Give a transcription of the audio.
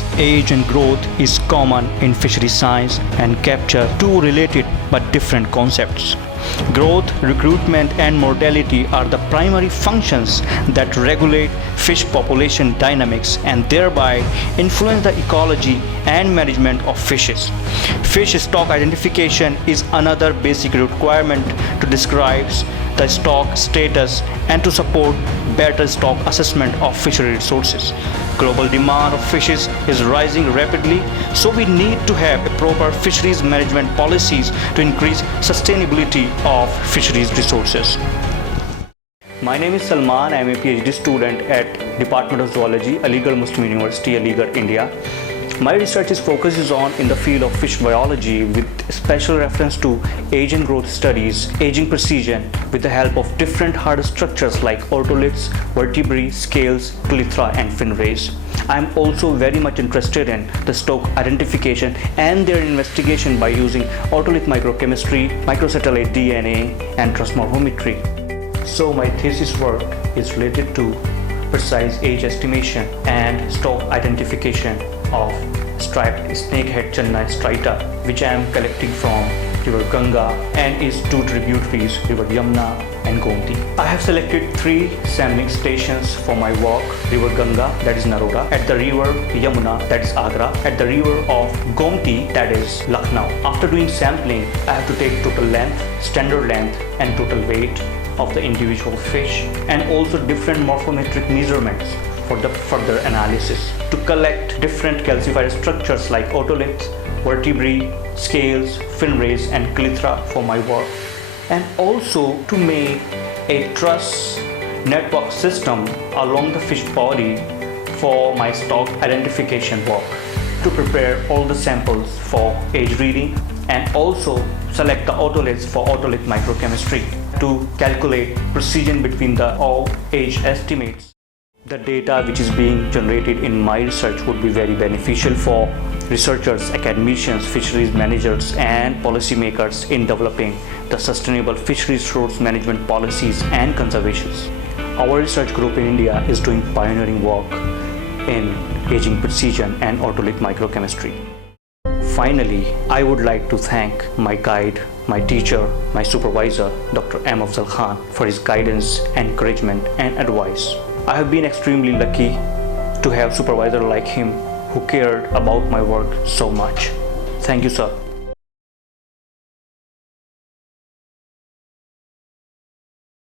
Thus, age and growth is common in fishery science and capture two related but different concepts. Growth, recruitment and mortality are the primary functions that regulate fish population dynamics and thereby influence the ecology and management of fishes. Fish stock identification is another basic requirement to describe the stock status and to support better stock assessment of fishery resources. Global demand of fishes is rising rapidly, so we need to have a proper fisheries management policies to increase sustainability of fisheries resources. My name is Salman. I am a PhD student at Department of Zoology, Aligarh Muslim University, Aligarh, India. My research focuses on in the field of fish biology with special reference to age and growth studies, aging precision with the help of different hard structures like otoliths, vertebrae, scales, chelythra and fin rays. I am also very much interested in the stock identification and their investigation by using otolith microchemistry, microsatellite DNA and transmorphometry. So my thesis work is related to precise age estimation and stock identification of striped snakehead Channa striata, which I am collecting from River Ganga and its two tributaries, River Yamuna and Gomti. I have selected 3 sampling stations for my work: River Ganga, that is Naroda; at the River Yamuna, that is Agra; at the River of Gomti, that is Lucknow. After doing sampling, I have to take total length, standard length and total weight of the individual fish and also different morphometric measurements for the further analysis to collect different calcified structures like otoliths, vertebrae, scales, fin rays and chelythra for my work, and also to make a truss network system along the fish body for my stock identification work, to prepare all the samples for age reading and also select the otoliths for otolith microchemistry to calculate precision between the all age estimates. The data which is being generated in my research would be very beneficial for researchers, academicians, fisheries managers and policymakers in developing the sustainable fisheries resource management policies and conservations. Our research group in India is doing pioneering work in aging precision and otolith microchemistry. Finally, I would like to thank my guide, my teacher, my supervisor, Dr. M. Afzal Khan, for his guidance, encouragement and advice. I have been extremely lucky to have a supervisor like him who cared about my work so much. Thank you, sir.